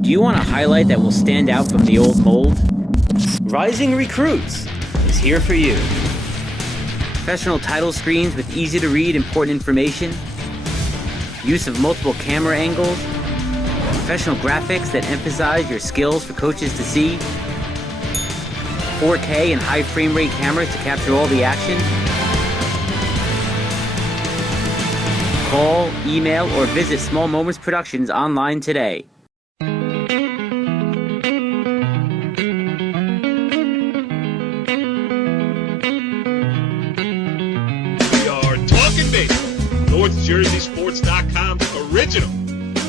Do you want a highlight that will stand out from the old mold? Rising Recruits is here for you. Professional title screens with easy-to-read important information, use of multiple camera angles, professional graphics that emphasize your skills for coaches to see, 4K and high frame rate cameras to capture all the action. Call, email, or visit Small Moments Productions online today. We are Talkin Baseball, NorthJerseySports.com's original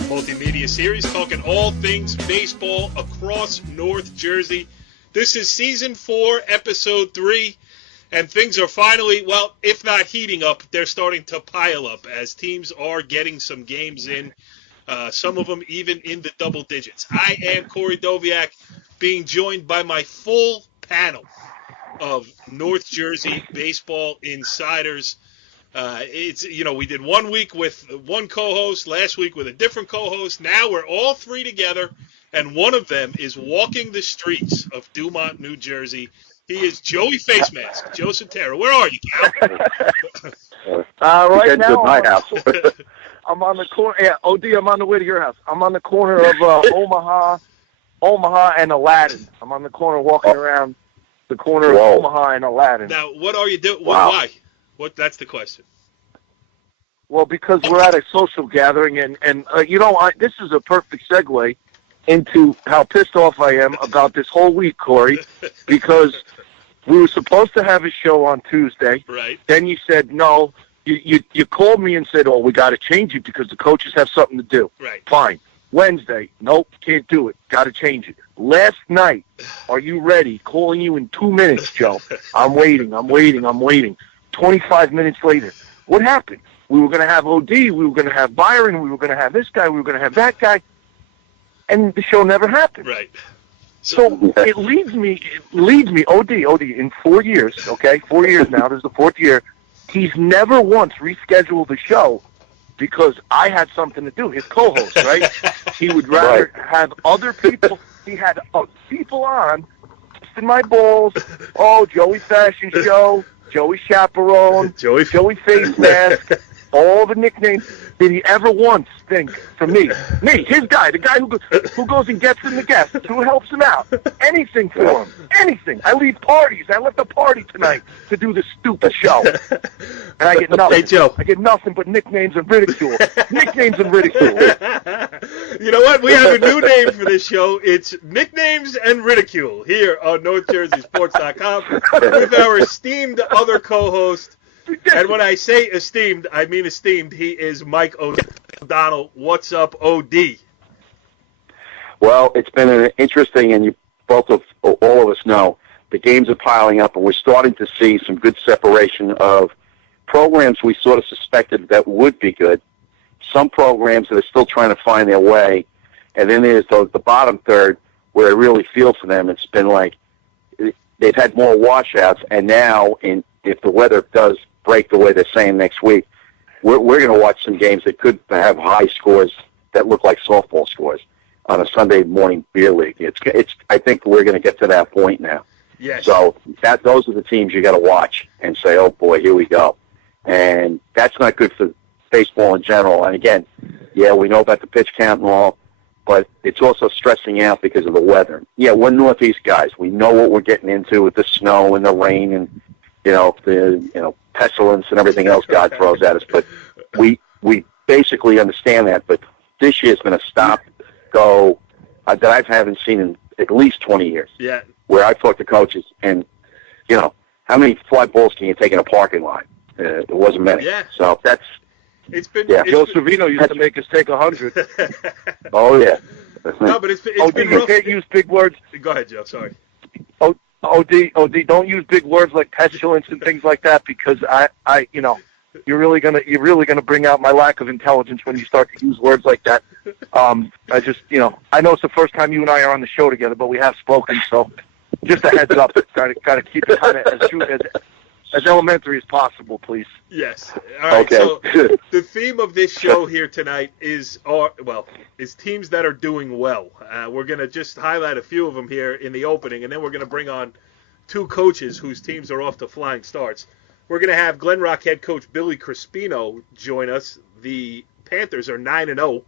multimedia series, talking all things baseball across North Jersey. This is Season 4, Episode 3, and things are finally, well, if not heating up, they're starting to pile up as teams are getting some games in, some of them even in the double digits. I am Corey Doviak, being joined by my full panel of North Jersey baseball insiders. We did 1 week with one co-host, last week with a different co-host. Now we're all three together, and one of them is walking the streets of Dumont, New Jersey. He is Joey Facemask, Joe Sutera. Where are you, Cal? Right now, to my house. I'm on the corner. Yeah, OD, I'm on the way to your house. I'm on the corner of Omaha and Aladdin. I'm on the corner walking around the corner of Omaha and Aladdin. Now, what are you doing? Wow. Why? That's the question. Well, because we're at a social gathering, and this is a perfect segue into how pissed off I am about this whole week, Corey, because we were supposed to have a show on Tuesday. Right. Then you said no. You called me and said, "Oh, we got to change it because the coaches have something to do." Right. Fine. Wednesday, nope, can't do it. Got to change it. Last night, are you ready? Calling you in 2 minutes, Joe. I'm waiting. 25 minutes later, what happened? We were going to have OD. We were going to have Byron. We were going to have this guy. We were going to have that guy. And the show never happened. Right. So it leads me, OD, in 4 years, okay? 4 years now. This is the fourth year. He's never once rescheduled the show because I had something to do, his co-host, right? He would rather have other people. He had people on, busting my balls. Oh, Joey Fashion Show, Joey Chaperone, Joey Face Mask, all the nicknames. Did he ever once think for me, his guy, the guy who goes and gets in the guests, who helps him out, anything for him, anything. I leave parties. I left a party tonight to do this stupid show, and I get nothing. Hey, Joe. I get nothing but nicknames and ridicule. Nicknames and ridicule. You know what? We have a new name for this show. It's Nicknames and Ridicule here on NorthJerseySports.com with our esteemed other co-host. And when I say esteemed, I mean esteemed. He is Mike O'Donnell. What's up, OD? Well, it's been an interesting, and all of us know, the games are piling up, and we're starting to see some good separation of programs we sort of suspected that would be good, some programs that are still trying to find their way, and then there's the bottom third where I really feel for them. It's been like they've had more washouts, and now if the weather does break the way they're saying next week, we're going to watch some games that could have high scores that look like softball scores on a Sunday morning beer league. I think we're going to get to that point now. Yes. So those are the teams you got to watch and say, oh boy, here we go. And that's not good for baseball in general. And again, yeah, we know about the pitch count and all, but it's also stressing out because of the weather. Yeah, we're Northeast guys. We know what we're getting into with the snow and the rain and the pestilence and everything else God throws at us. But we basically understand that. But this year's been a stop-go that I haven't seen in at least 20 years. Yeah. Where I talk to coaches, and how many fly balls can you take in a parking lot? It wasn't many. Yeah. So that's. It's been. Yeah. Joe Savino used to make us take 100. Oh yeah. No, but it's been You rough. can't use big words. Go ahead, Joe. Sorry. OD, don't use big words like pestilence and things like that because you're really gonna bring out my lack of intelligence when you start to use words like that. I know it's the first time you and I are on the show together, but we have spoken, so just a heads up. Got to keep it kind of as as elementary as possible, please. Yes. All right. Okay. So the theme of this show here tonight is teams that are doing well. We're going to just highlight a few of them here in the opening, and then we're going to bring on two coaches whose teams are off to flying starts. We're going to have Glen Rock head coach Billy Crispino join us. The Panthers are 9-0,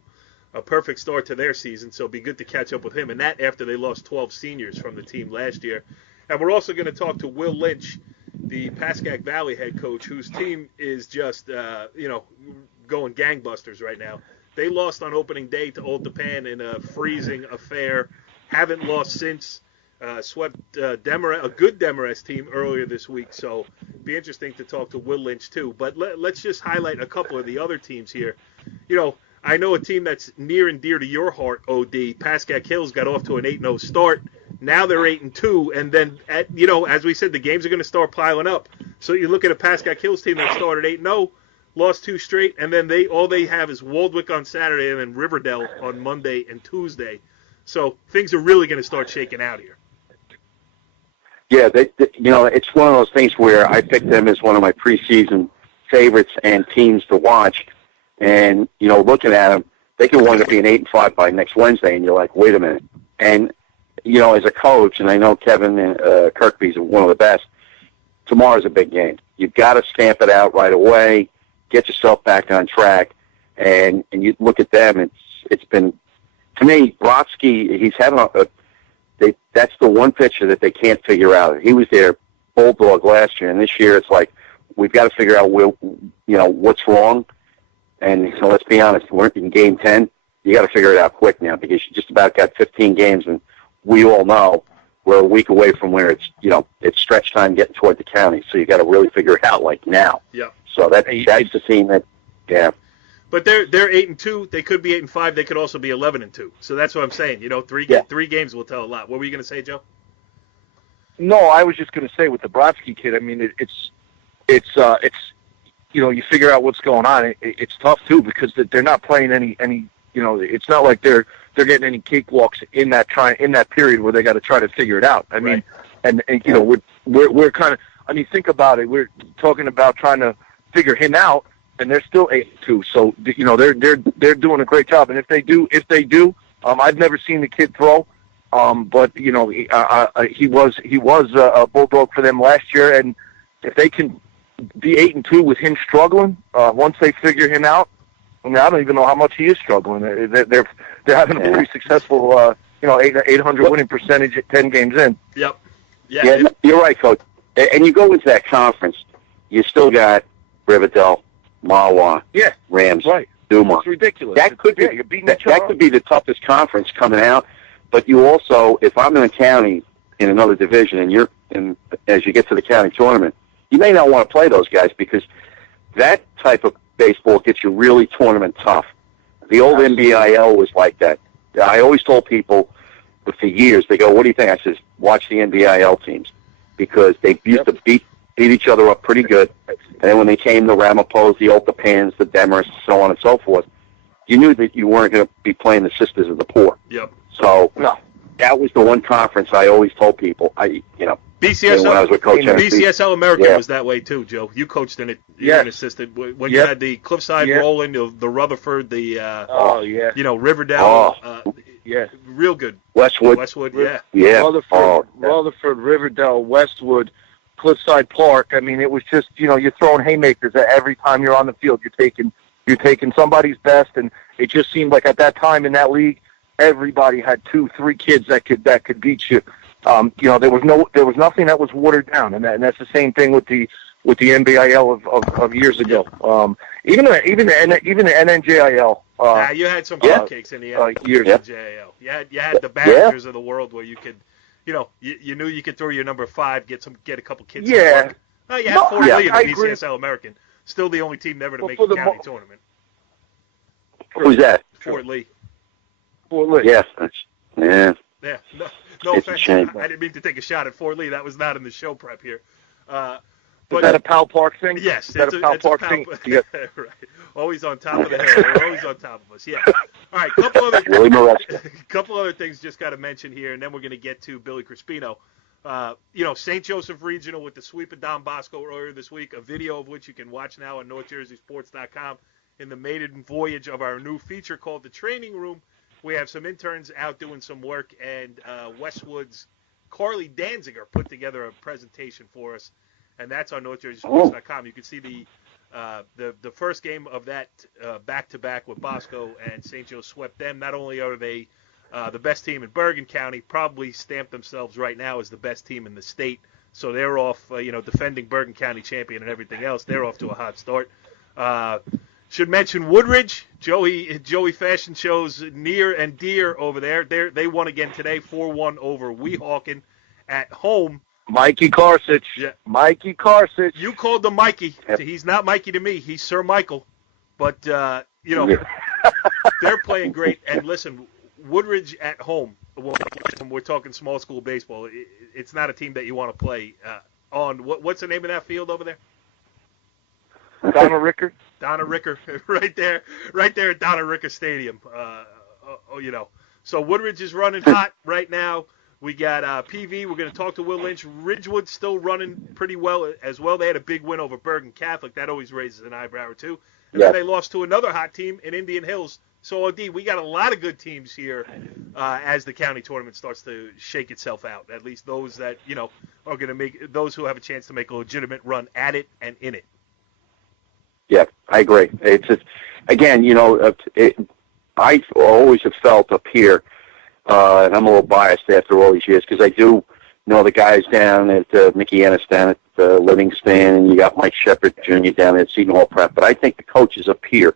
a perfect start to their season, so it'll be good to catch up with him, and that after they lost 12 seniors from the team last year. And we're also going to talk to Will Lynch, the Pascack Valley head coach, whose team is just, going gangbusters right now. They lost on opening day to Old Japan in a freezing affair. Haven't lost since. Swept a good Demarest team earlier this week. So be interesting to talk to Will Lynch too. But let's just highlight a couple of the other teams here. I know a team that's near and dear to your heart, OD. Pascack Hills got off to an 8-0 start. Now they're 8-2, and then as we said, the games are going to start piling up. So you look at a Pascack Hills team that started 8-0, lost 2 straight, and then all they have is Waldwick on Saturday and then Riverdale on Monday and Tuesday. So things are really going to start shaking out here. Yeah, it's one of those things where I picked them as one of my preseason favorites and teams to watch. And, looking at them, they could wind up being 8-5 by next Wednesday, and you're like, wait a minute. And, as a coach, and I know Kevin Kirkby's one of the best, tomorrow's a big game. You've got to stamp it out right away, get yourself back on track, and you look at them, it's been, to me, Brodsky, he's having that's the one pitcher that they can't figure out. He was their bulldog last year, and this year it's like, we've got to figure out what's wrong. And so let's be honest, we're in game 10. You got to figure it out quick now because you just about got 15 games, and we all know we're a week away from where it's stretch time getting toward the county. So you got to really figure it out like now. Yeah. So that's the team that, yeah. But they're 8-2. They could be 8-5. They could also be 11-2. So that's what I'm saying. Three games will tell a lot. What were you going to say, Joe? No, I was just going to say with the Brodsky kid. I mean, it's you figure out what's going on. It's tough too because they're not playing any. It's not like they're getting any cakewalks in that period where they got to try to figure it out. I mean, and we're kind of. I mean, think about it. We're talking about trying to figure him out, and they're still 8-2. So they're doing a great job. And if they do, I've never seen the kid throw, but he was a bulldog for them last year, and if they can be 8-2 with him struggling, once they figure him out, I mean, I don't even know how much he is struggling. They're having a pretty successful 800 winning percentage at 10 games in. Yep. Yeah, you're right, Coach. And you go into that conference, you still got Riverdale, Mawa, Rams, right. Dumont. It's ridiculous. That could be that could be the toughest conference coming out. But you also, if I'm in a county in another division, and as you get to the county tournament, you may not want to play those guys because that type of baseball gets you really tournament tough. The old NBIL was like that. I always told people for years, they go, "What do you think?" I says, "Watch the NBIL teams." Because they used to beat each other up pretty good. And then when they came to Ramapos, the Otapans, the Demers, so on and so forth, you knew that you weren't going to be playing the Sisters of the Poor. Yep. So that was the one conference I always told people. BCSL, when I was with Coach BCSL American was that way too, Joe. You coached in it. You're an assistant. When you had the Cliffside Roland, the Rutherford, the Riverdale. Real good. Westwood, Rutherford, Riverdale, Westwood, Cliffside Park. I mean, it was just you're throwing haymakers every time you're on the field. You're taking somebody's best, and it just seemed like at that time in that league, everybody had 2-3 kids that could beat you. There was nothing that was watered down, and that's the same thing with the NBIL of years ago. Even the NNJIL. You had some cupcakes in the years. NJIL. You had the Badgers of the world where you could, you knew you could throw your number 5, get a couple kids. Yeah. You had Fort Lee in the BCSL American. Still the only team never to make the county tournament. Who's that? Fort Lee. Yes. Yeah. No it's offense. A shame. I didn't mean to take a shot at Fort Lee. That was not in the show prep here. Is that a Powell Park thing? Yes. Is that a Powell Park thing? Yeah. Right. Always on top of the hill. They're always on top of us. Yeah. All right. Couple other things just got to mention here, and then we're going to get to Billy Crispino. St. Joseph Regional with the sweep of Don Bosco earlier this week, a video of which you can watch now on NorthJerseySports.com in the maiden voyage of our new feature called The Training Room. We have some interns out doing some work, and Westwood's Carly Danziger put together a presentation for us, and that's on NorthJerseySports.com. You can see the first game of that back-to-back with Bosco, and St. Joe swept them. Not only are they the best team in Bergen County, probably stamp themselves right now as the best team in the state. So they're off, defending Bergen County champion and everything else. They're off to a hot start. Should mention Woodridge, Joey Fashion Show's near and dear over there. They won again today, 4-1 over Weehawken at home. Mikey Karsich. Yeah. Mikey Karsich. You called him Mikey. Yep. He's not Mikey to me. He's Sir Michael. But, they're playing great. And listen, Woodridge at home, when we're talking small school baseball, it's not a team that you want to play on. What's the name of that field over there? Donna Ricker. Donna Ricker, right there at Donna Ricker Stadium. So Woodridge is running hot right now. We got PV. We're going to talk to Will Lynch. Ridgewood's still running pretty well as well. They had a big win over Bergen Catholic. That always raises an eyebrow or two. And then they lost to another hot team in Indian Hills. So, OD, we got a lot of good teams here as the county tournament starts to shake itself out. At least those that, are going to make – those who have a chance to make a legitimate run at it and in it. Yeah, I agree. It's just, again, I always have felt up here, and I'm a little biased after all these years because I do know the guys down at Mickey Ennis down at Livingston, and you got Mike Shepard Jr. down at Seton Hall Prep. But I think the coaches up here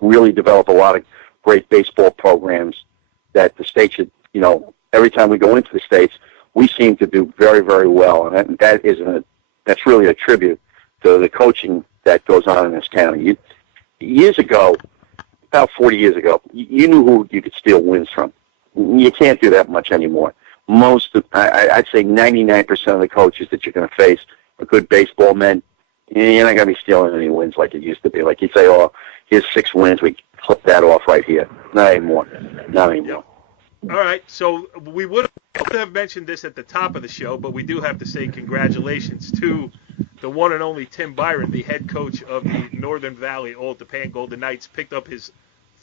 really develop a lot of great baseball programs that the state should, every time we go into the states, we seem to do very, very well. And that's really a tribute to the coaching that goes on in this county. Years ago, about 40 years ago, you knew who you could steal wins from. You can't do that much anymore. I'd say 99% of the coaches that you're going to face are good baseball men. You're not going to be stealing any wins like it used to be. Like you say, here's 6 wins. We clip that off right here. Not anymore. All right, so we would have mentioned this at the top of the show, but we do have to say congratulations to the one and only Tim Byron, the head coach of the Northern Valley Old Tappan Golden Knights, picked up his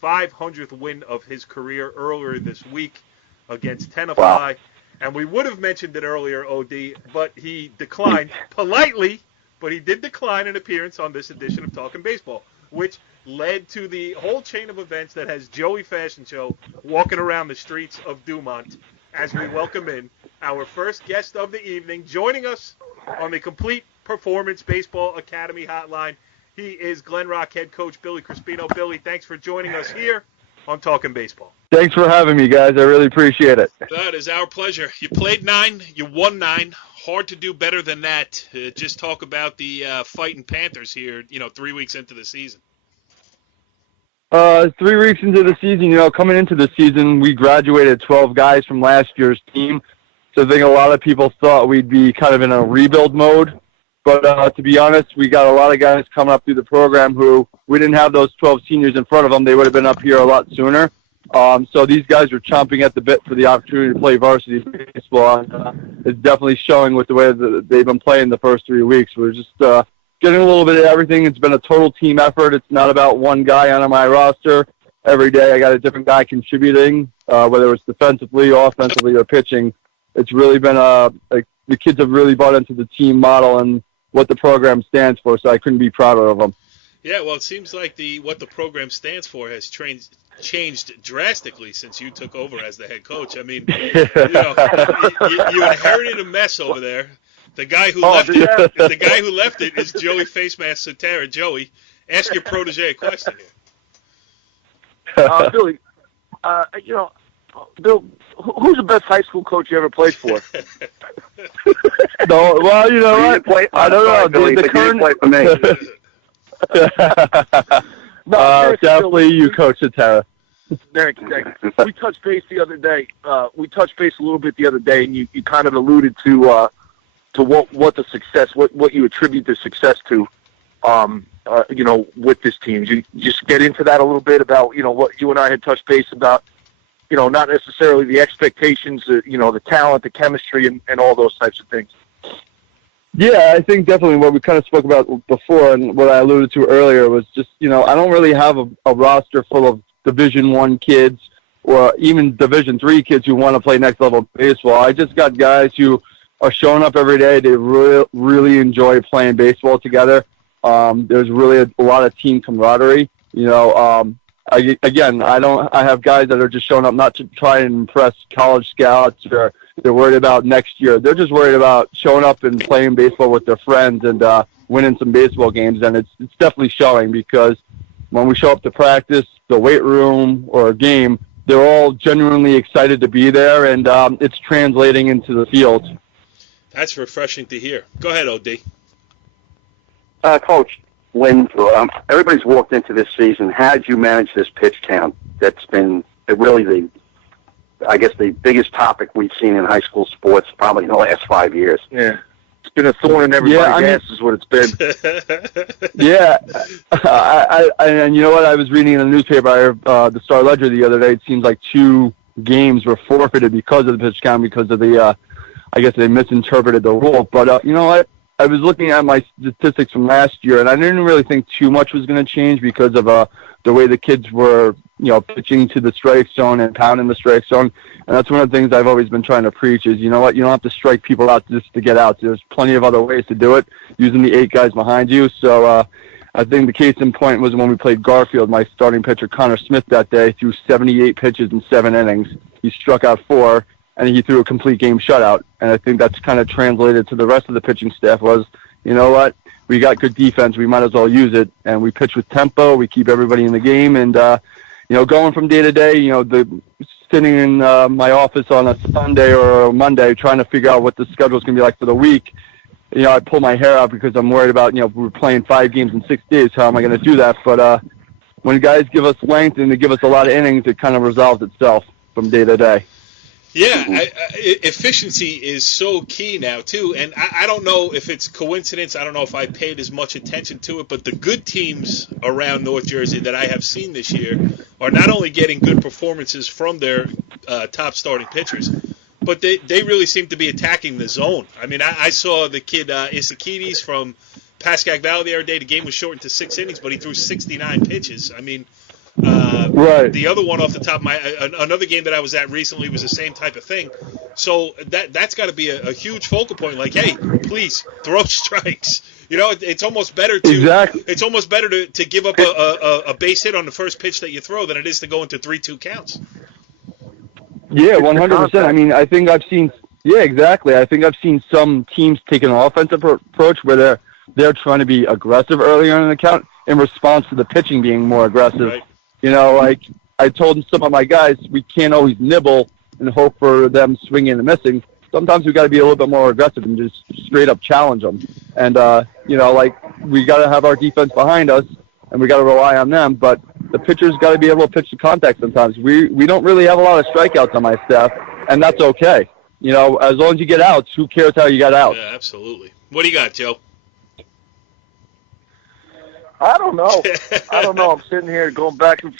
500th win of his career earlier this week against Tenafly. Wow. And we would have mentioned it earlier, OD, but he declined politely, but he did decline an appearance on this edition of Talkin Baseball, which led to the whole chain of events that has Joey Fashion Show walking around the streets of Dumont as we welcome in our first guest of the evening, joining us on the Complete Performance Baseball Academy hotline. He is Glen Rock head coach Billy Crispino. Billy, thanks for joining us here on Talkin Baseball. Thanks for having me, guys. I really appreciate it. That is our pleasure. You played 9, you won 9. Hard to do better than that. Just talk about the fighting Panthers here, 3 weeks into the season. 3 weeks into the season, coming into the season, we graduated 12 guys from last year's team. So I think a lot of people thought we'd be kind of in a rebuild mode. But to be honest, we got a lot of guys coming up through the program who we didn't have those 12 seniors in front of them. They would have been up here a lot sooner. So these guys are chomping at the bit for the opportunity to play varsity baseball. It's definitely showing with the way that they've been playing the first 3 weeks. We're just getting a little bit of everything. It's been a total team effort. It's not about one guy on my roster. Every day I got a different guy contributing, whether it's defensively, offensively, or pitching. It's really been the kids have really bought into the team model and what the program stands for, so I couldn't be prouder of them. Yeah, well, it seems like what the program stands for has changed drastically since you took over as the head coach. I mean, you inherited a mess over there. The guy who left it is Joey Facemask Sutera. Joey, ask your protege a question here. Billy, Bill, who's the best high school coach you ever played for? No, well, you know what? I don't know. Billy, the current play for me. Definitely you, Coach Sutera. Thank you. We touched base the other day. We touched base a little bit the other day, and you kind of alluded to what the success, what you attribute the success to, with this team. You just get into that a little bit about, what you and I had touched base about, not necessarily the expectations, the talent, the chemistry, and all those types of things. Yeah, I think definitely what we kind of spoke about before and what I alluded to earlier was just, I don't really have a roster full of Division I kids or even Division III kids who want to play next level baseball. I just got guys who are showing up every day. They really enjoy playing baseball together. There's really a lot of team camaraderie. I have guys that are just showing up not to try and impress college scouts or they're worried about next year. They're just worried about showing up and playing baseball with their friends and winning some baseball games. And it's definitely showing because when we show up to practice, the weight room, or a game, they're all genuinely excited to be there, and it's translating into the field. That's refreshing to hear. Go ahead, OD. Coach, when everybody's walked into this season, how did you manage this pitch count? That's been really the biggest topic we've seen in high school sports probably in the last 5 years. Yeah. It's been a thorn in everybody's ass is what it's been. Yeah. And you know what? I was reading in the newspaper, the Star Ledger the other day. It seems like 2 games were forfeited because of the pitch count, because of the, I guess they misinterpreted the rule. But you know what? I was looking at my statistics from last year, and I didn't really think too much was going to change because of the way the kids were, pitching to the strike zone and pounding the strike zone. And that's one of the things I've always been trying to preach is, you know what, you don't have to strike people out just to get out. There's plenty of other ways to do it, using the 8 guys behind you. So I think the case in point was when we played Garfield, my starting pitcher, Connor Smith, that day, threw 78 pitches in 7 innings. He struck out 4, and he threw a complete game shutout. And I think that's kind of translated to the rest of the pitching staff was, you know what, we got good defense, we might as well use it. And we pitch with tempo, we keep everybody in the game, and going from day to day, sitting in my office on a Sunday or a Monday trying to figure out what the schedule is going to be like for the week, I pull my hair out because I'm worried about, we're playing 5 games in 6 days. How am I going to do that? But when guys give us length and they give us a lot of innings, it kind of resolves itself from day to day. Yeah, efficiency is so key now, too. And I don't know if it's coincidence. I don't know if I paid as much attention to it. But the good teams around North Jersey that I have seen this year are not only getting good performances from their top starting pitchers, but they really seem to be attacking the zone. I mean, I saw the kid Isakides from Pascack Valley the other day. The game was shortened to 6 innings, but he threw 69 pitches. I mean, right. The other one off the top of my another game that I was at recently was the same type of thing. So that's got to be a huge focal point. Like, hey, please throw strikes. It's almost better to It's almost better to give up a base hit on the first pitch that you throw than it is to go into 3-2 counts. Yeah, 100%. I mean, I think I've seen. Yeah, exactly. I think I've seen some teams take an offensive approach where they're trying to be aggressive early on in the count in response to the pitching being more aggressive. Right. Like I told some of my guys, we can't always nibble and hope for them swinging and missing. Sometimes we got to be a little bit more aggressive and just straight up challenge them. And we got to have our defense behind us, and we got to rely on them. But the pitchers got to be able to pitch to contact sometimes. We don't really have a lot of strikeouts on my staff, and that's okay. As long as you get outs, who cares how you got out? Yeah, absolutely. What do you got, Joe? I don't know. I'm sitting here going back and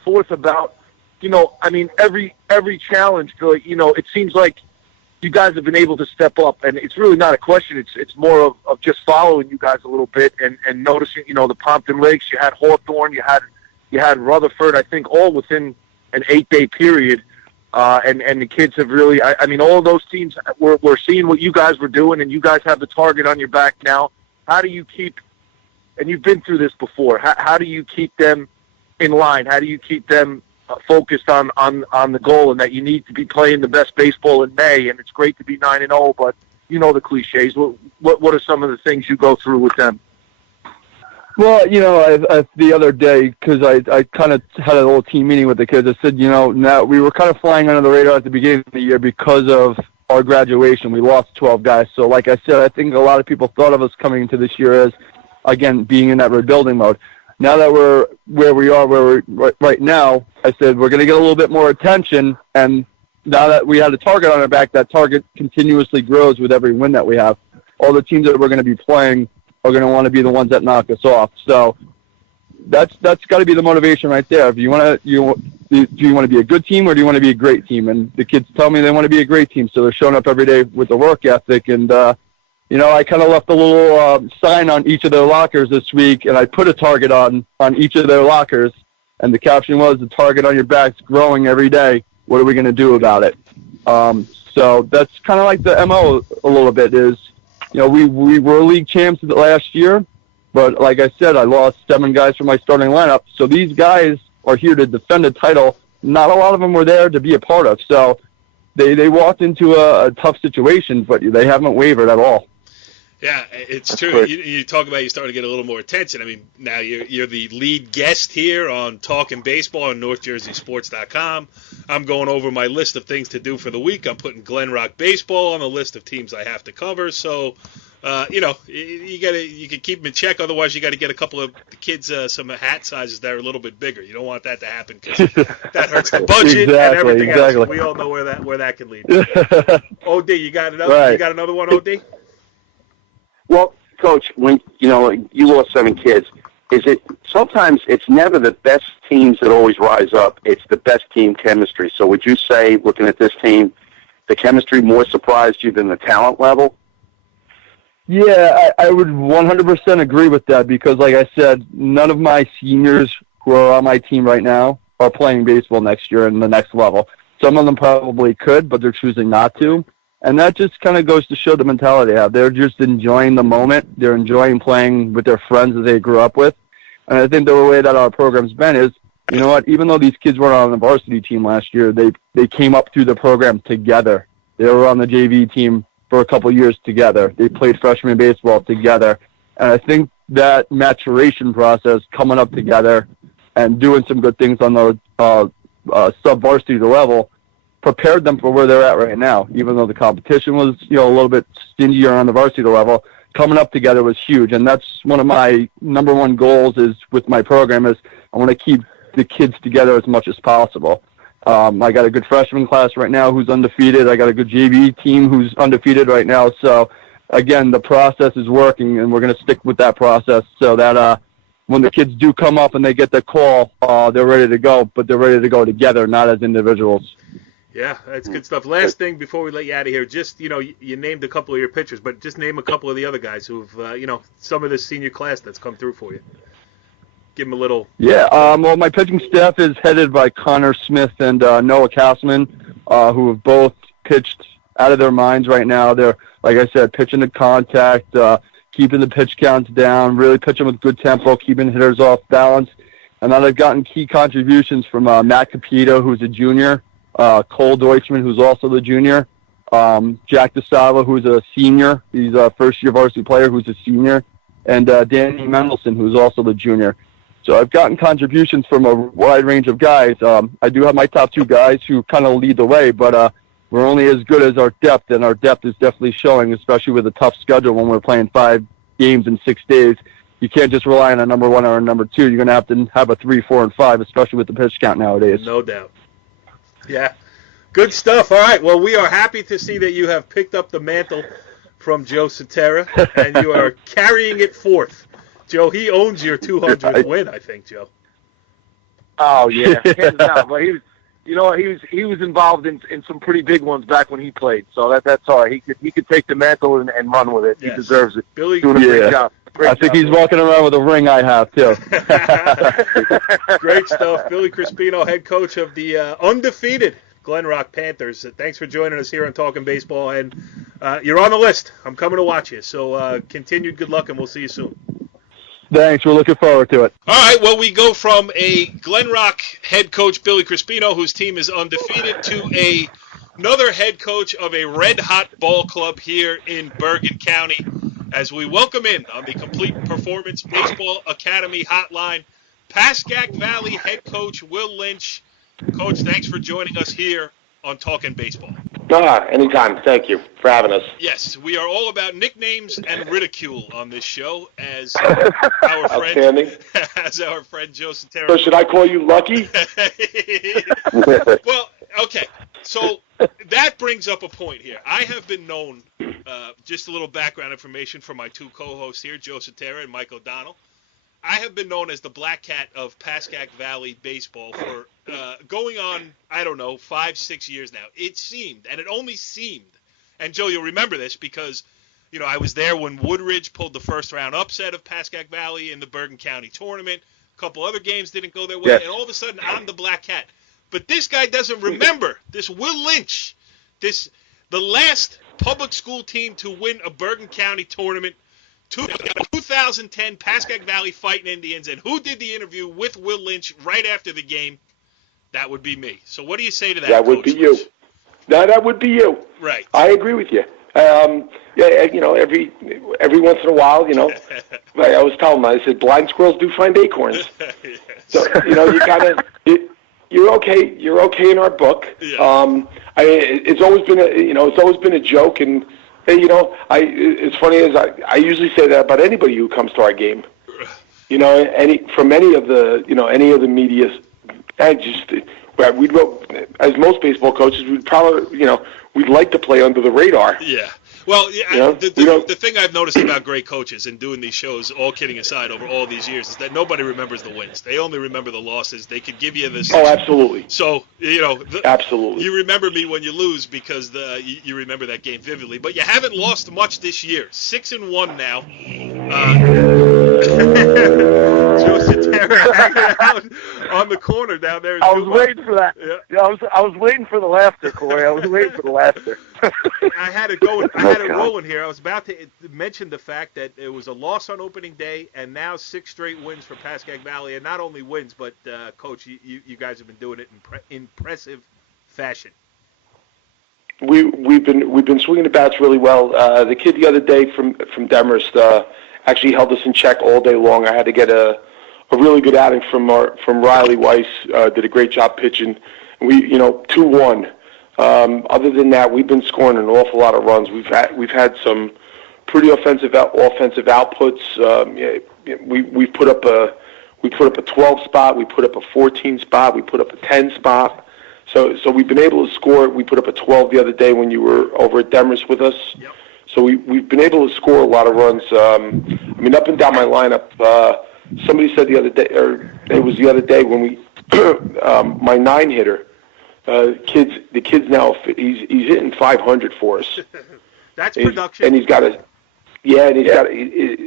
forth about, every challenge. It seems like you guys have been able to step up, and it's really not a question. It's more of just following you guys a little bit and noticing, the Pompton Lakes. You had Hawthorne, you had Rutherford. I think all within an 8-day period, and the kids have really. All of those teams we're seeing what you guys were doing, and you guys have the target on your back now. How do you keep? And you've been through this before. How do you keep them in line? How do you keep them focused on the goal and that you need to be playing the best baseball in May? And it's great to be 9-0, but the cliches. What are some of the things you go through with them? Well, the other day, because I kind of had a little team meeting with the kids, I said, now we were kind of flying under the radar at the beginning of the year because of our graduation. We lost 12 guys. So like I said, I think a lot of people thought of us coming into this year as, again, being in that rebuilding mode. Now that we're where we are, right now, I said we're going to get a little bit more attention, and now that we have a target on our back, that target continuously grows with every win that we have. All the teams that we're going to be playing are going to want to be the ones that knock us off. So that's got to be the motivation right there. If do you want to be a good team or do you want to be a great team? And the kids tell me they want to be a great team, so they're showing up every day with the work ethic. And I kind of left a little sign on each of their lockers this week, and I put a target on each of their lockers, and the caption was, "The target on your back's growing every day. What are we going to do about it?" So that's kind of like the MO a little bit is, we were league champs last year, but like I said, I lost 7 guys from my starting lineup. So these guys are here to defend the title. Not a lot of them were there to be a part of. So they walked into a tough situation, but they haven't wavered at all. Yeah, it's true. You talk about you starting to get a little more attention. I mean, now you're the lead guest here on Talkin Baseball on NorthJerseySports.com. I'm going over my list of things to do for the week. I'm putting Glen Rock Baseball on the list of teams I have to cover. So, you can keep them in check. Otherwise, you got to get a couple of the kids some hat sizes that are a little bit bigger. You don't want that to happen because that hurts the budget and everything else. We all know where that can lead. OD, you got another? Right. You got another one, OD? Well, Coach, when you lost 7 kids, sometimes it's never the best teams that always rise up. It's the best team chemistry. So would you say, looking at this team, the chemistry more surprised you than the talent level? Yeah, I would 100% agree with that because, like I said, none of my seniors who are on my team right now are playing baseball next year in the next level. Some of them probably could, but they're choosing not to. And that just kind of goes to show the mentality they have. They're just enjoying the moment. They're enjoying playing with their friends that they grew up with. And I think the way that our program's been is, you know what, even though these kids weren't on the varsity team last year, they came up through the program together. They were on the JV team for a couple years together. They played freshman baseball together. And I think that maturation process, coming up together and doing some good things on the sub-varsity level, prepared them for where they're at right now. Even though the competition was, a little bit stingier on the varsity level, coming up together was huge. And that's one of my number one goals is with my program is I want to keep the kids together as much as possible. I got a good freshman class right now who's undefeated. I got a good JV team who's undefeated right now. So, again, the process is working, and we're going to stick with that process so that when the kids do come up and they get the call, they're ready to go, but they're ready to go together, not as individuals. Yeah, that's good stuff. Last thing before we let you out of here, just, you named a couple of your pitchers, but just name a couple of the other guys who've, some of this senior class that's come through for you. Give them a little. Yeah, well, my pitching staff is headed by Connor Smith and Noah Kassman, who have both pitched out of their minds right now. They're, like I said, pitching to contact, keeping the pitch counts down, really pitching with good tempo, keeping hitters off balance. And then I've gotten key contributions from Matt Capito, who's a junior, Cole Deutschman, who's also the junior, Jack DeSava, who's a senior. He's a first-year varsity player who's a senior, and Danny Mendelson, who's also the junior. So I've gotten contributions from a wide range of guys. I do have my top 2 guys who kind of lead the way, but we're only as good as our depth, and our depth is definitely showing, especially with a tough schedule when we're playing 5 games in 6 days. You can't just rely on a number 1 or a number 2. You're going to have a 3, 4, and 5, especially with the pitch count nowadays. No doubt. Yeah, good stuff. All right, well, we are happy to see that you have picked up the mantle from Joe Sutera, and you are carrying it forth. Joe, he owns your 200th win, I think, Joe. Oh yeah, hands down. But he was involved in some pretty big ones back when he played. So that's all right. He could take the mantle and run with it. Yes. He deserves it. Billy, doing a great job. I think he's walking around with a ring I have too. Great stuff, Billy Crispino, head coach of the undefeated Glen Rock Panthers. Thanks for joining us here on Talkin Baseball, and you're on the list. I'm coming to watch you. So continued good luck, and we'll see you soon. Thanks. We're looking forward to it. All right. Well, we go from a Glen Rock head coach, Billy Crispino, whose team is undefeated, to another head coach of a red-hot ball club here in Bergen County, as we welcome in on the Complete Performance Baseball Academy hotline, Pascack Valley head coach Will Lynch. Coach, thanks for joining us here on Talkin Baseball. Anytime. Thank you for having us. Yes, we are all about nicknames and ridicule on this show, as our friend Joe Sutera. So should I call you Lucky? Well, okay. So that brings up a point here. I have been known, just a little background information for my 2 co-hosts here, Joe Sutera and Mike O'Donnell. I have been known as the Black Cat of Pascack Valley baseball for going on, I don't know, 5-6 years now. It seemed, and it only seemed, and Joe, you'll remember this because, you know, I was there when Woodridge pulled the first-round upset of Pascack Valley in the Bergen County tournament. A couple other games didn't go their way, and all of a sudden I'm the Black Cat. But this guy doesn't remember, this Will Lynch, the last public school team to win a Bergen County tournament, 2010 Pascack Valley Fighting Indians, and who did the interview with Will Lynch right after the game? That would be me. So what do you say to that? That would be you. No, that would be you. Right. I agree with you. Yeah, you know, every once in a while, you know, like I was telling them, I said, blind squirrels do find acorns. Yes. So, you know, you kind of, you're okay. You're okay in our book. Yeah. It's always been a joke, and you know, it's funny as I usually say that about anybody who comes to our game. You know, any of the media, we'd go, as most baseball coaches, we'd probably, you know, we'd like to play under the radar. Yeah. Well, yeah, you know, the thing I've noticed about great coaches and doing these shows, all kidding aside, over all these years, is that nobody remembers the wins. They only remember the losses. They could give you this. Oh, absolutely. So, you know. Absolutely. You remember me when you lose because you remember that game vividly. But you haven't lost much this year. 6-1 now. Joe Sutera hanging out on the corner down there. I was waiting for that. Yeah. I was waiting for the laughter, Corey. I was waiting for the laughter. I had it going. I had it rolling here. I was about to mention the fact that it was a loss on opening day, and now 6 straight wins for Pascack Valley, and not only wins, but Coach, you guys have been doing it in impressive fashion. We've been swinging the bats really well. The kid the other day from Demorest actually held us in check all day long. I had to get a really good outing from Riley Weiss. Did a great job pitching. We 2-1. Other than that, we've been scoring an awful lot of runs. We've had some pretty offensive outputs. We put up a 12 spot. We put up a 14 spot. We put up a 10 spot. So we've been able to score. We put up a 12 the other day when you were over at Demorest with us. Yep. So we've been able to score a lot of runs. I mean, up and down my lineup. Somebody said the other day, or it was the other day when we my 9-hitter. The kid's now he's hitting 500 for us. That's production. And he's got a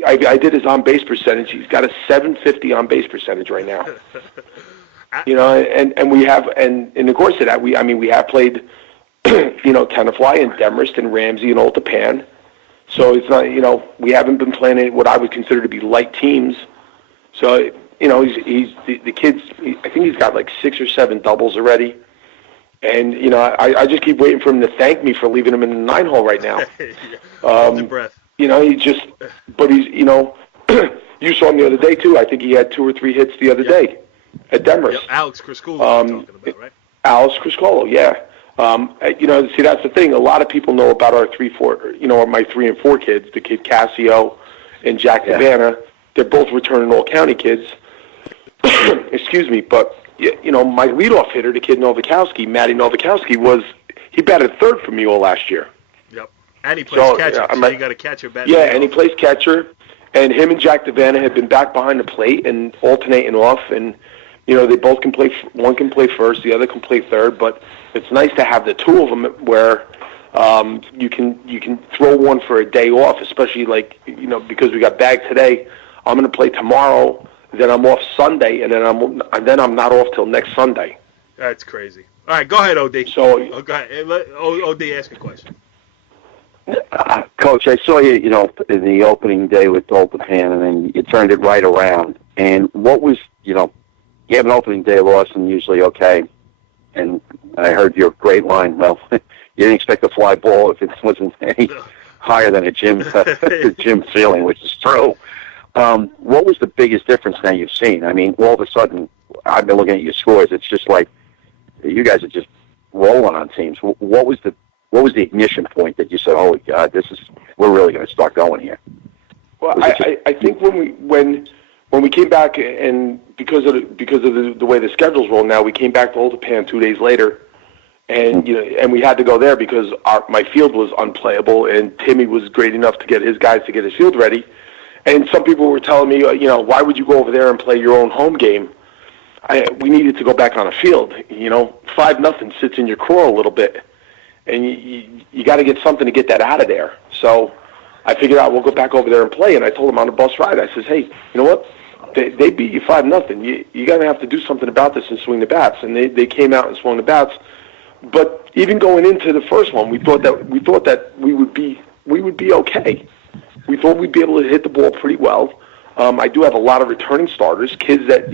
I did his on base percentage. He's got a 750 on base percentage right now. You know, and we have and in the course of that we have played Tenafly and Demorest and Ramsey and Old Tapan. So it's not we haven't been playing what I would consider to be light teams. So he's the kid's I think he's got like 6 or 7 doubles already. And, I just keep waiting for him to thank me for leaving him in the 9-hole right now. Hold your breath. But he's, you saw him the other day, too. I think he had 2 or 3 hits the other day at Demorest. Yep. Alex Criscuolo you're talking about, right? Alex Criscuolo, yeah. See, that's the thing. A lot of people know about our 3-4, my 3 and 4 kids, the kid Cassio and Jack Havana. They're both returning all-county kids. Excuse me, but... my leadoff hitter, the kid Novakowski, Matty Novakowski, he batted third for me all last year. Yep. And he plays catcher, so you got a catcher batting. Yeah, and he plays catcher. And him and Jack Devana have been back behind the plate and alternating off. And, they both can play. One can play first, the other can play third. But it's nice to have the 2 of them where you can throw one for a day off, especially because we got bagged today. I'm going to play tomorrow. Then I'm off Sunday, and then I'm not off till next Sunday. That's crazy. All right, go ahead, OD. So go ahead. Let OD ask a question. Coach, I saw you, in the opening day with Old Tapan, and then you turned it right around. And what was, you have an opening day loss, and usually okay. And I heard your great line. Well, you didn't expect a fly ball if it wasn't any higher than a gym ceiling, which is true. What was the biggest difference now you've seen? I mean, all of a sudden, I've been looking at your scores. It's just like you guys are just rolling on teams. What was the ignition point that you said, "Oh God, we're really going to start going here"? Well, I think when we came back and because of the way the schedules roll now, we came back to Old Tapan 2 days later, and and we had to go there because my field was unplayable, and Timmy was great enough to get his guys to get his field ready. And some people were telling me, why would you go over there and play your own home game? We needed to go back on the field. 5-0 sits in your craw a little bit, and you got to get something to get that out of there. So I figured out we'll go back over there and play. And I told them on the bus ride, I says, hey, you know what? They beat you 5-0. You got to have to do something about this and swing the bats. And they came out and swung the bats. But even going into the first one, we thought that we would be okay. We thought we'd be able to hit the ball pretty well. I do have a lot of returning starters, kids that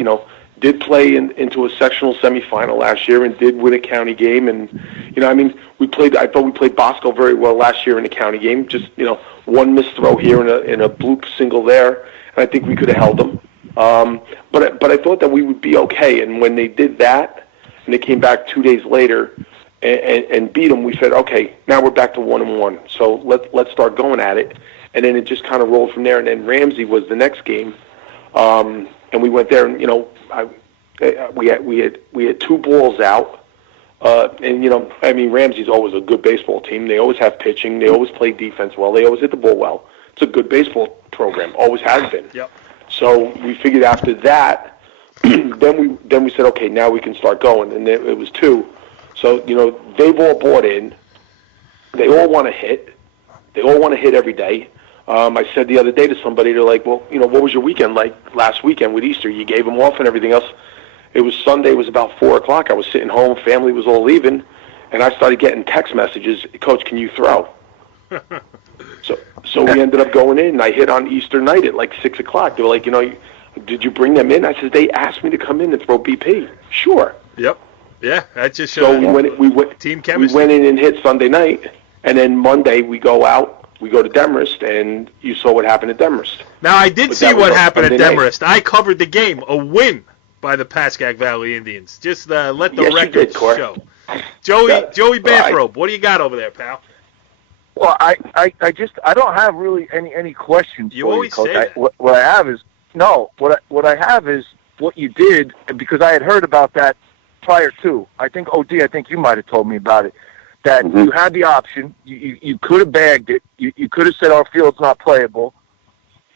did play into a sectional semifinal last year and did win a county game. And I thought we played Bosco very well last year in the county game. Just one missed throw here and a bloop single there, and I think we could have held them. But I thought that we would be okay. And when they did that, and they came back 2 days later and beat them, we said, okay, now we're back to 1-1. So let's start going at it. And then it just kind of rolled from there. And then Ramsey was the next game, and we went there. And we had 2 balls out. And Ramsey's always a good baseball team. They always have pitching. They always play defense well. They always hit the ball well. It's a good baseball program. Always has been. Yep. So we figured after that, then we said, okay, now we can start going. And it was 2. So they've all bought in. They all want to hit. They all want to hit every day. I said the other day to somebody, they're like, well, what was your weekend like last weekend with Easter? You gave them off and everything else. It was Sunday. It was about 4 o'clock. I was sitting home. Family was all leaving. And I started getting text messages, Coach, can you throw? So we ended up going in. And I hit on Easter night at like 6 o'clock. They were like, did you bring them in? I said, they asked me to come in and throw BP. Sure. Yep. Yeah, that just shows team chemistry. We went in and hit Sunday night. And then Monday we go out. We go to Demorest, and you saw what happened at Demorest. Now, I did see what happened at Demorest. I covered the game, a win by the Pascack Valley Indians. Just let the record show. Joey Bathrobe, what do you got over there, pal? Well, I don't have really any questions. You always say that. What I have is what I have is what you did, because I had heard about that prior to. I think you might have told me about it. That you had the option, you could have bagged it, you could have said our field's not playable,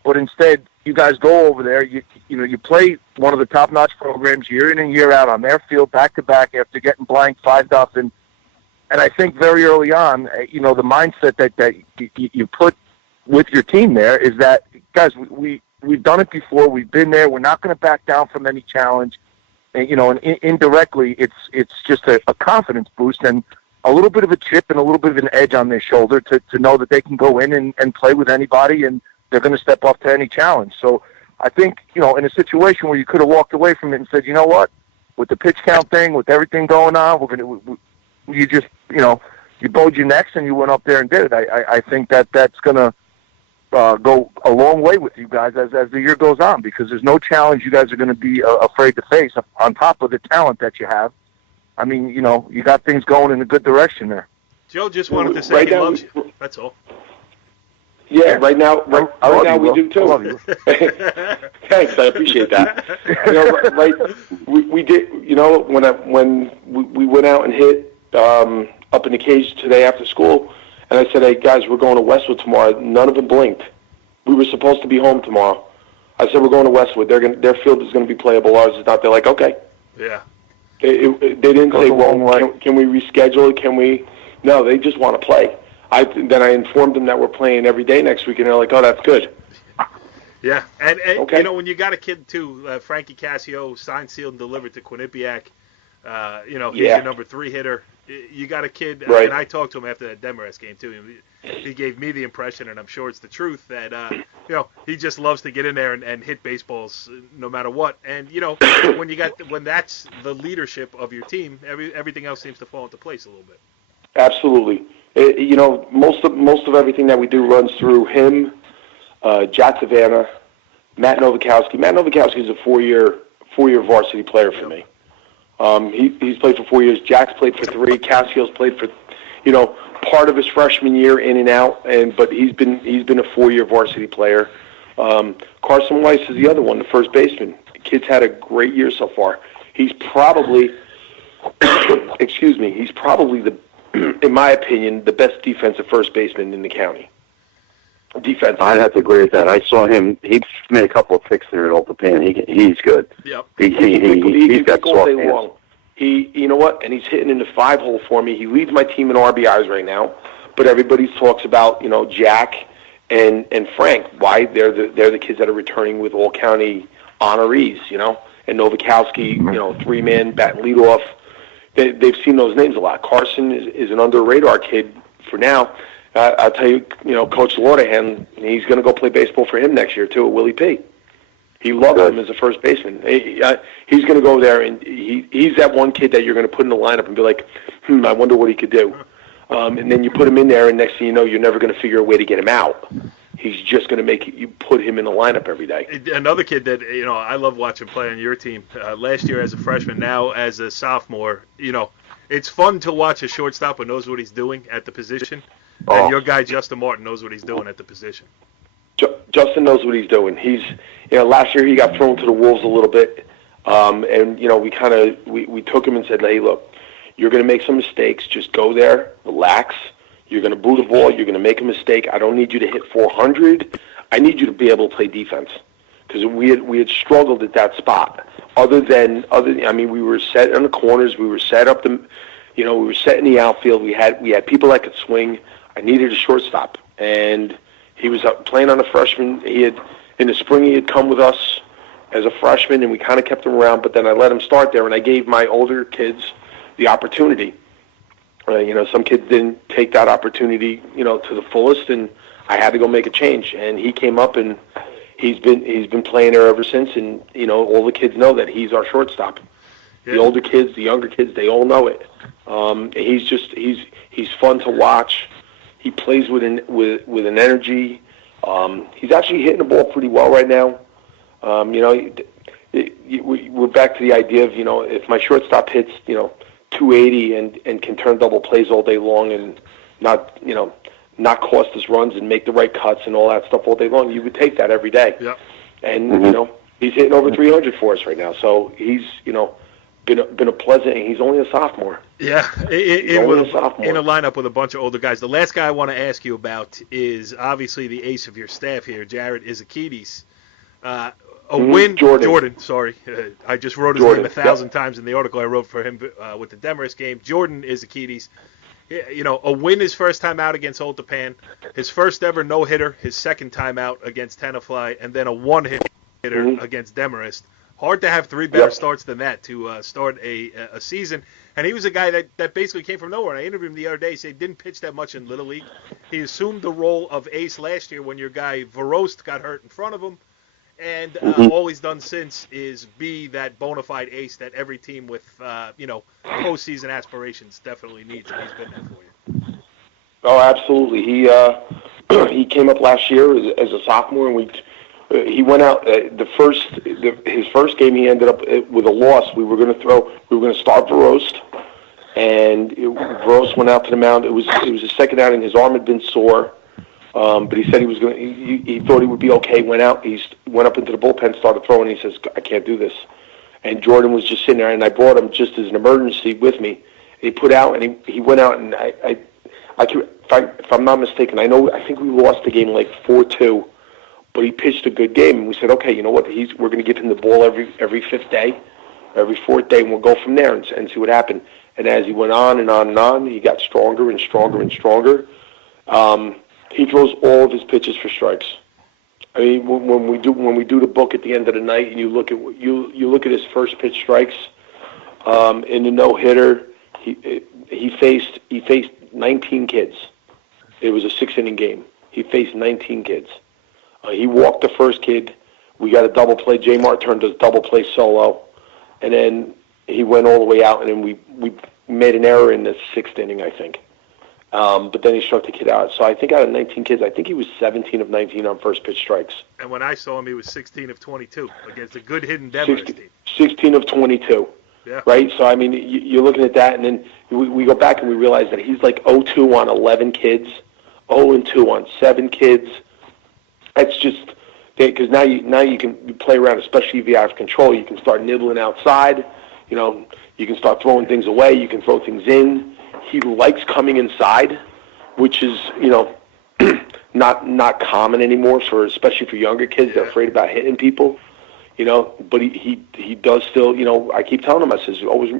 but instead you guys go over there, you play one of the top-notch programs year in and year out on their field back-to-back after getting blanked 5-0, and I think very early on, the mindset that you put with your team there is that, guys, we've done it before, we've been there, we're not going to back down from any challenge, and indirectly it's just a confidence boost, and a little bit of a chip and a little bit of an edge on their shoulder to know that they can go in and play with anybody and they're going to step up to any challenge. So I think, in a situation where you could have walked away from it and said, you know what, with the pitch count thing, with everything going on, you just, you bowed your necks and you went up there and did it. I think that's going to go a long way with you guys as the year goes on, because there's no challenge you guys are going to be afraid to face on top of the talent that you have. I mean, you got things going in a good direction there. Joe just wanted to say he loves you. That's all. Yeah, right now we do too. I love you. Thanks, I appreciate that. We did. When we went out and hit up in the cage today after school, and I said, "Hey guys, we're going to Westwood tomorrow." None of them blinked. We were supposed to be home tomorrow. I said, "We're going to Westwood. Their field is going to be playable. Ours is not." They're like, "Okay." Yeah. They didn't say, well, can we reschedule it? Can we? No, they just want to play. Then I informed them that we're playing every day next week, and they're like, oh, that's good. Yeah, and okay. When you got a kid, too, Frankie Cassio, signed, sealed, and delivered to Quinnipiac, he's your number 3 hitter. You got a kid, right. And I talked to him after that Demorest game, too. He gave me the impression, and I'm sure it's the truth, that, he just loves to get in there and hit baseballs no matter what. And, when that's the leadership of your team, everything else seems to fall into place a little bit. Absolutely. Most of everything that we do runs through him, Jack Savannah, Matt Novakowski. Matt Novakowski is a four-year varsity player for me. He's played for 4 years. Jack's played for 3. Cassio's played for, part of his freshman year in and out, but he's been a 4-year varsity player. Carson Weiss is the other one, the first baseman. The kid's had a great year so far. He's probably, in my opinion, the best defensive first baseman in the county. defense. I'd have to agree with that. I saw him. He made a couple of picks there at Old Japan. He's good. Yep. He's can got kick all soft day hands. long. You know what? And he's hitting in the 5-hole for me. He leads my team in RBIs right now. But everybody talks about, Jack and Frank. Why? They're the kids that are returning with all county honorees, and Novakowski, 3-man bat and leadoff. They've seen those names a lot. Carson is an under-radar kid for now. I'll tell you, Coach Lauderhan, he's going to go play baseball for him next year, too, at Willie P. He loves him as a first baseman. He's going to go there, and he's that one kid that you're going to put in the lineup and be like, I wonder what he could do. And then you put him in there, and next thing you know, you're never going to figure a way to get him out. He's just going to make you put him in the lineup every day. Another kid that, I love watching play on your team. Last year as a freshman, now as a sophomore, it's fun to watch a shortstop who knows what he's doing at the position. And your guy, Justin Martin, knows what he's doing at the position. Justin knows what he's doing. He's, last year he got thrown to the wolves a little bit. And, we took him and said, hey, look, you're going to make some mistakes. Just go there, relax. You're going to boo the ball. You're going to make a mistake. I don't need you to hit 400. I need you to be able to play defense. Because we had struggled at that spot. We were set in the corners. We were set up we were set in the outfield. We had people that could swing. I needed a shortstop, and he was playing on a freshman. In the spring he had come with us as a freshman, and we kind of kept him around. But then I let him start there, and I gave my older kids the opportunity. Some kids didn't take that opportunity, to the fullest, and I had to go make a change. And he came up, and he's been playing there ever since. And all the kids know that he's our shortstop. Yeah. The older kids, the younger kids, they all know it. He's fun to watch. He plays with an energy. He's actually hitting the ball pretty well right now. We're back to the idea of, if my shortstop hits, 280 and can turn double plays all day long and not cost us runs and make the right cuts and all that stuff all day long, you would take that every day. Yep. And, he's hitting over 300 for us right now. So he's, been a pleasant, and he's only a sophomore. Yeah, in a lineup with a bunch of older guys. The last guy I want to ask you about is obviously the ace of your staff here, Jared Izakidis. Win, Jordan. Sorry, I just wrote his name 1,000 times in the article I wrote for him with the Demarest game. Jordan Izakidis. A win his first time out against Old Japan, his first ever no-hitter, his second time out against Tenafly, and then a one-hitter against Demarest. Hard to have three better starts than that to start a season. And he was a guy that basically came from nowhere. And I interviewed him the other day. He said he didn't pitch that much in Little League. He assumed the role of ace last year when your guy Verost got hurt in front of him. And all he's done since is be that bona fide ace that every team with, postseason aspirations definitely needs. And he's been there for you. Oh, absolutely. He came up last year as a sophomore, and he went out his first game. He ended up with a loss. We were going to start Verost, and Verost went out to the mound. It was his second outing. His arm had been sore, but he said he was going. He thought he would be okay. Went out. He went up into the bullpen, started throwing. And he says, "I can't do this." And Jordan was just sitting there, and I brought him just as an emergency with me. And he put out, and he went out, and if I'm not mistaken, I think we lost the game like 4-2. But he pitched a good game, and we said, okay, you know what? We're going to give him the ball every fifth day, every fourth day, and we'll go from there and see what happened. And as he went on and on and on, he got stronger and stronger and stronger. He throws all of his pitches for strikes. I mean, when we do the book at the end of the night, and you look at his first pitch strikes in the no hitter, he faced 19 kids. It was a 6-inning game. He faced 19 kids. He walked the first kid. We got a double play. J. Mart turned a double play solo, and then he went all the way out. And then we made an error in the 6th inning, I think. But then he struck the kid out. So I think out of 19 kids, I think he was 17 of 19 on first pitch strikes. And when I saw him, he was 16 of 22 against a good hidden Demarest team. 16 of 22. Yeah. Right. So I mean, you're looking at that, and then we go back and we realize that he's like 0-2 on 11 kids, 0-2 on 7 kids. That's just because now you can play around, especially if you have control. You can start nibbling outside. You can start throwing things away. You can throw things in. He likes coming inside, which is not common anymore especially for younger kids. They're afraid about hitting people, but he does still, I keep telling him, I says, always,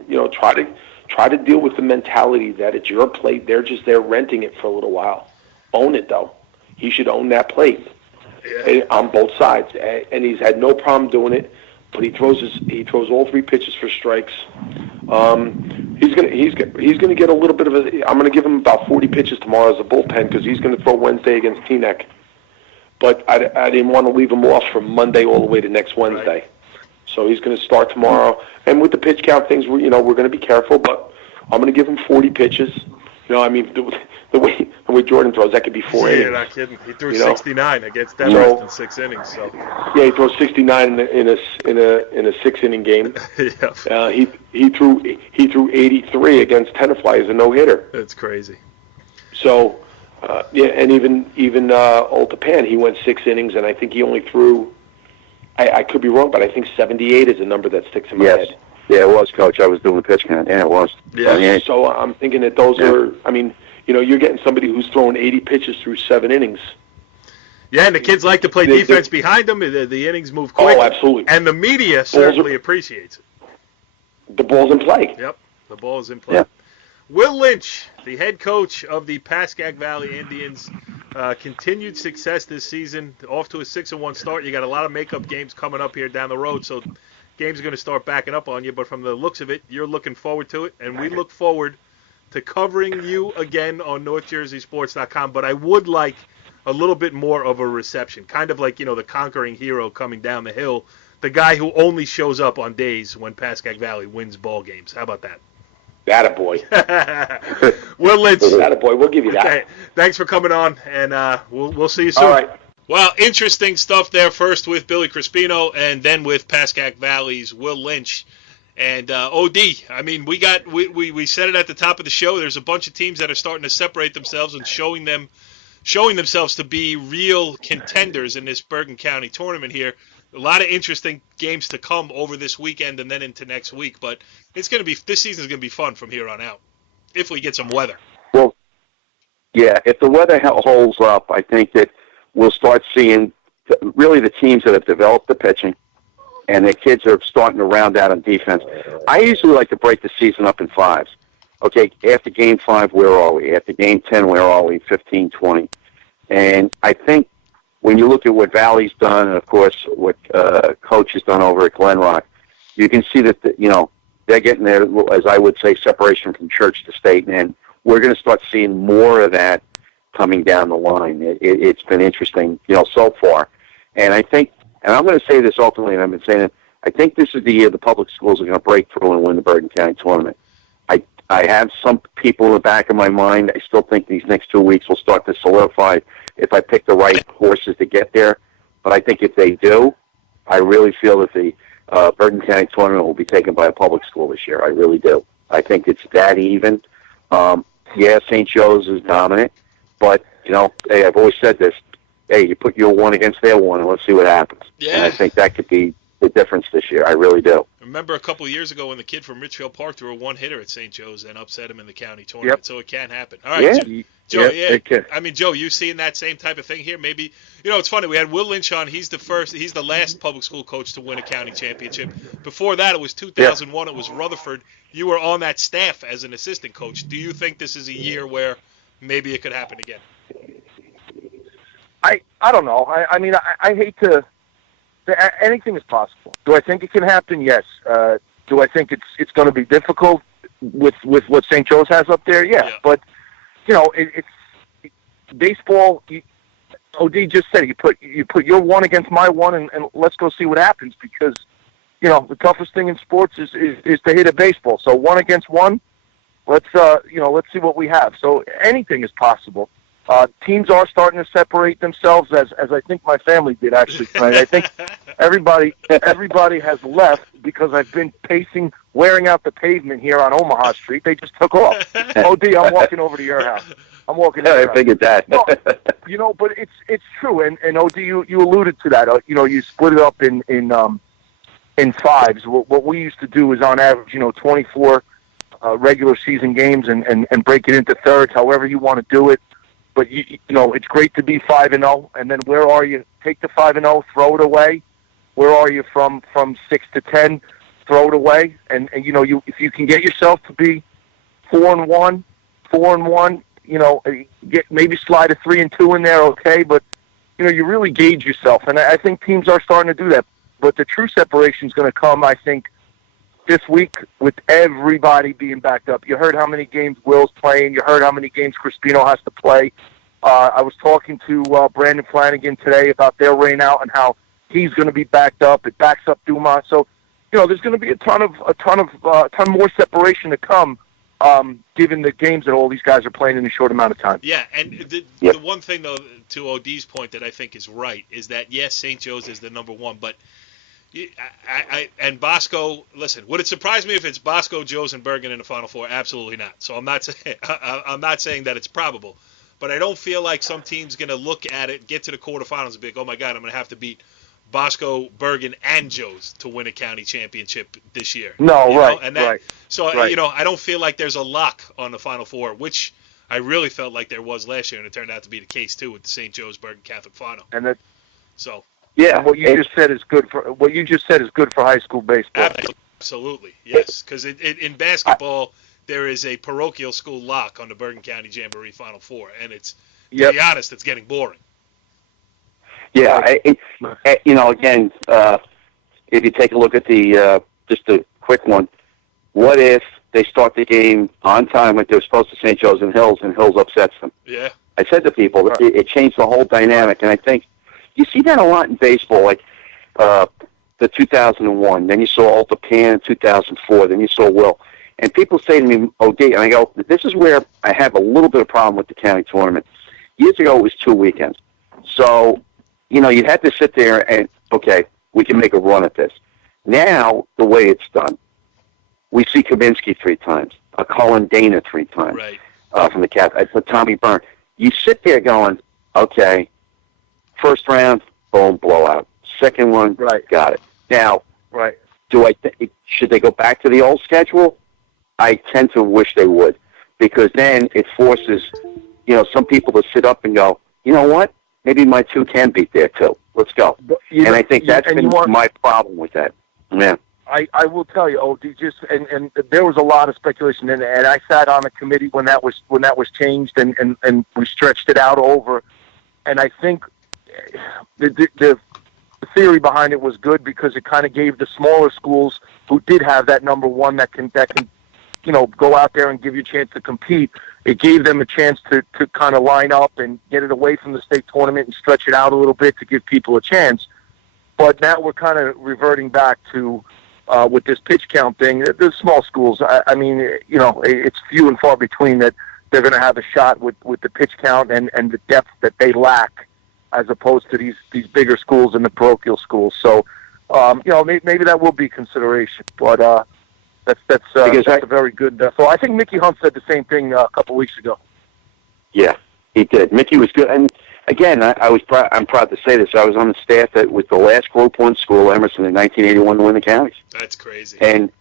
try to deal with the mentality that it's your plate. They're just there renting it for a little while. Own it, though. He should own that plate on both sides. And he's had no problem doing it, but he throws all 3 pitches for strikes. He's gonna get a little bit of I'm gonna give him about 40 pitches tomorrow as a bullpen because he's gonna throw Wednesday against Teaneck. But I didn't want to leave him off from Monday all the way to next Wednesday. Right. So he's going to start tomorrow. And with the pitch count things, we're going to be careful, but I'm going to give him 40 pitches. The way Jordan throws, that could be 4 innings. Yeah, not kidding. He threw 69 against Denver in 6 innings. So yeah, he throws 69 in a 6-inning game. Yeah. He threw 83 against Tenafly as a no-hitter. That's crazy. So and even Old Japan, he went 6 innings, and I think he only threw. I could be wrong, but I think 78 is a number that sticks in my head. Yeah, it was, Coach. I was doing the pitch count. Yeah, it was. Yeah. So I'm thinking that those are. I mean, you're getting somebody who's throwing 80 pitches through 7 innings. Yeah, and the kids like to play defense behind them. The innings move quick. Oh, absolutely. And the media certainly appreciates it. The ball's in play. Yep, the ball is in play. Yep. Will Lynch, the head coach of the Pascack Valley Indians, continued success this season, off to a 6-1 start. You got a lot of makeup games coming up here down the road, so games are going to start backing up on you. But from the looks of it, you're looking forward to it, and we look forward to covering you again on NorthJerseySports.com. But I would like a little bit more of a reception, kind of like, the conquering hero coming down the hill, the guy who only shows up on days when Pascack Valley wins ball games. How about that? Attaboy. Will Lynch. Attaboy. We'll give you that. Okay. Thanks for coming on, and we'll see you soon. All right. Well, interesting stuff there. First with Billy Crispino, and then with Pascack Valley's Will Lynch. And OD, I mean, we said it at the top of the show. There's a bunch of teams that are starting to separate themselves and showing themselves to be real contenders in this Bergen County tournament here. A lot of interesting games to come over this weekend and then into next week. But this season's going to be fun from here on out, if we get some weather. Well, yeah, if the weather holds up, I think that we'll start seeing really the teams that have developed the pitching and their kids are starting to round out on defense. I usually like to break the season up in 5s. Okay, after Game 5, where are we? After Game 10, where are we? 15, 20. And I think when you look at what Valley's done, and of course what Coach has done over at Glen Rock, you can see that they're getting there, as I would say, separation from church to state, and we're going to start seeing more of that coming down the line. It's been interesting, so far, and I think, and I'm going to say this ultimately, and I've been saying it, I think this is the year the public schools are going to break through and win the Bergen County tournament. I have some people in the back of my mind. I still think these next 2 weeks will start to solidify if I pick the right horses to get there. But I think if they do, I really feel that the Bergen County tournament will be taken by a public school this year. I really do. I think it's that even. Yeah, St. Joe's is dominant, but, hey, I've always said this. Hey, you put your one against their one, and let's see what happens. Yeah. And I think that could be the difference this year. I really do. Remember a couple of years ago when the kid from Richfield Park threw a one-hitter at St. Joe's and upset him in the county tournament. Yep. So it can happen. All right, yeah. Joe. It can. I mean, Joe, you seeing that same type of thing here? Maybe, it's funny. We had Will Lynch on. He's the last public school coach to win a county championship. Before that, it was 2001. Yeah. It was Rutherford. You were on that staff as an assistant coach. Do you think this is a year where maybe it could happen again? I don't know. I mean, I hate to. Anything is possible. Do I think it can happen? Yes. Do I think it's going to be difficult with what St. Joe's has up there? Yeah. But it's baseball. OD just said you put your one against my one, and let's go see what happens, because the toughest thing in sports is to hit a baseball. So one against one. Let's see what we have. So anything is possible. Teams are starting to separate themselves, as I think my family did actually tonight. I think everybody has left because I've been wearing out the pavement here on Omaha Street. They just took off. OD, I'm walking over to your house. I'm walking over. I figured that. No, but it's true. And OD, you alluded to that. You split it up in 5s. What we used to do is on average, 24 regular season games and break it into thirds, however you want to do it. But you know, it's great to be 5-0, and then where are you? Take the 5-0, throw it away. Where are you from 6 to 10? Throw it away, and you know, if you can get yourself to be 4-1, you know, maybe slide a 3-2 in there, okay? But you know, you really gauge yourself, and I think teams are starting to do that. But the true separation is going to come, I think, this week with everybody being backed up. You heard how many games Will's playing. You heard how many games Crispino has to play. I was talking to Brandon Flanagan today about their rain out and how he's going to be backed up. It backs up Dumont. So, you know, there's going to be a ton more separation to come, given the games that all these guys are playing in a short amount of time. Yeah, and the one thing, though, to OD's point that I think is right is that, yes, St. Joe's is the number one, but and Bosco, listen, would it surprise me if it's Bosco, Joe's, and Bergen in the Final Four? Absolutely not. So I'm not saying that it's probable. But I don't feel like some team's going to look at it, get to the quarterfinals, and be like, oh, my God, I'm going to have to beat Bosco, Bergen, and Joe's to win a county championship this year. No, right, And that, right. So, right. You know, I don't feel like there's a lock on the Final Four, which I really felt like there was last year, and it turned out to be the case, too, with the St. Joe's Bergen Catholic final. And that, so... Yeah, what you just said is good for high school baseball. Absolutely, yes. Because in basketball, there is a parochial school lock on the Bergen County Jamboree Final Four, and it's, to be honest, it's getting boring. Yeah, you know, again, if you take a look at the just a quick one, what if they start the game on time like they're supposed to, St. Joe's and Hills upsets them? Yeah. I said to people, it changed the whole dynamic, and I think you see that a lot in baseball, like the 2001. Then you saw Alta Pan in 2004. Then you saw Will. And people say to me, OD, and I go, this is where I have a little bit of problem with the county tournament. Years ago, it was 2 weekends. So, you know, you had to sit there and, okay, we can make a run at this. Now, the way it's done, we see Kaminsky 3 times, Colin Dana 3 times right. From the Cats. I put Tommy Byrne. You sit there going, okay, first round, boom, blowout. Second one, right, got it. Now, right. Should they go back to the old schedule? I tend to wish they would, because then it forces, you know, some people to sit up and go, you know what? Maybe my 2 can beat their 2. Let's go. And I think that's been my problem with that. Yeah. I will tell you, OD, and there was a lot of speculation, and I sat on a committee when that was changed, and we stretched it out over, and I think the theory behind it was good because it kind of gave the smaller schools who did have that number one that can you know, go out there and give you a chance to compete. It gave them a chance to kind of line up and get it away from the state tournament and stretch it out a little bit to give people a chance. But now we're kind of reverting back to with this pitch count thing. The small schools, I mean, you know, it's few and far between that they're going to have a shot with the pitch count and the depth that they lack, as opposed to these bigger schools and the parochial schools. So, you know, maybe that will be consideration. But that's a very good. So I think Mickey Hunt said the same thing a couple weeks ago. Yeah, he did. Mickey was good, and again, I'm proud to say this. I was on the staff with the last Group 1 school, Emerson, in 1981 to win the counties. That's crazy. And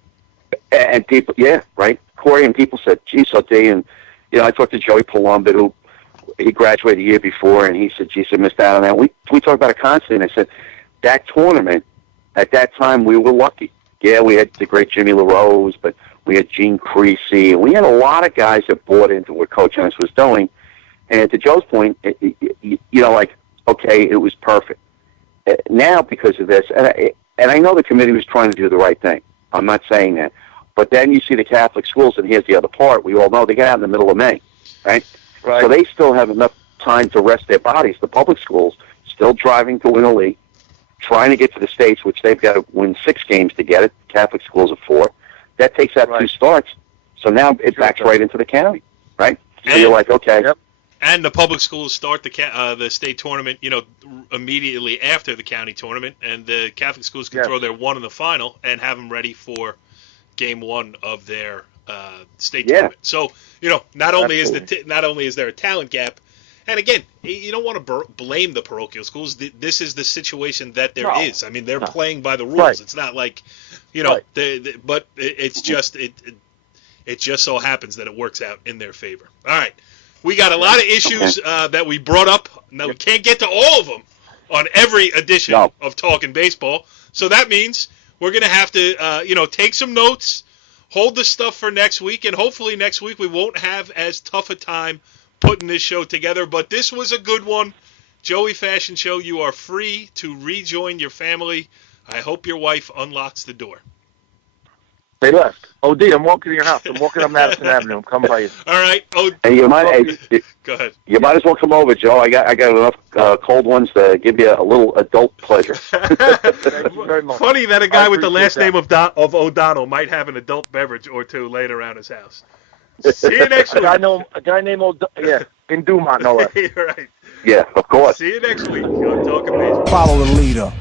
people, yeah, right. Corey and people said, "Geez, Sutera," and you know, I talked to Joey Palumbit, who he graduated the year before, and he said, "Geez, I missed out on that." We talked about it constantly, and I said, that tournament at that time we were lucky. Yeah, we had the great Jimmy LaRose, but we had Gene Creasy, and we had a lot of guys that bought into what Coach Ennis was doing. And to Joe's point, you know, like, okay, it was perfect. Now, because of this, and I know the committee was trying to do the right thing. I'm not saying that. But then you see the Catholic schools, and here's the other part. We all know they got out in the middle of May, right? Right. So they still have enough time to rest their bodies. The public schools still driving to win a league, trying to get to the states, which they've got to win 6 games to get it. Catholic schools are 4. That takes out 2 starts. So now it backs right into the county, right? So you're like, okay. Yep. And the public schools start the state tournament, you know, immediately after the county tournament, and the Catholic schools can throw their 1 in the final and have them ready for game 1 of their state tournament. So, you know, not only is there a talent gap, and again, you don't want to blame the parochial schools. This is the situation that there is. I mean, they're playing by the rules. Right. It's not like, you know, but it's just it just so happens that it works out in their favor. All right. We got a lot of issues that we brought up. Now, we can't get to all of them on every edition of Talkin Baseball. So that means we're going to have to, take some notes, hold the stuff for next week, and hopefully next week we won't have as tough a time putting this show together. But this was a good one. Joey Fashion Show, you are free to rejoin your family. I hope your wife unlocks the door. They left. OD, I'm walking to your house. I'm walking up Madison Avenue. I'm coming by you. All right. Hey, you might, go ahead. You might as well come over, Joe. I got enough cold ones to give you a little adult pleasure. Thank you very much. Funny that a guy with the last name of O'Donnell might have an adult beverage or two laid around his house. See you next week. A guy named in Dumont, no less. You're right. Yeah, of course. See you next week on Talkin Baseball. Follow the leader.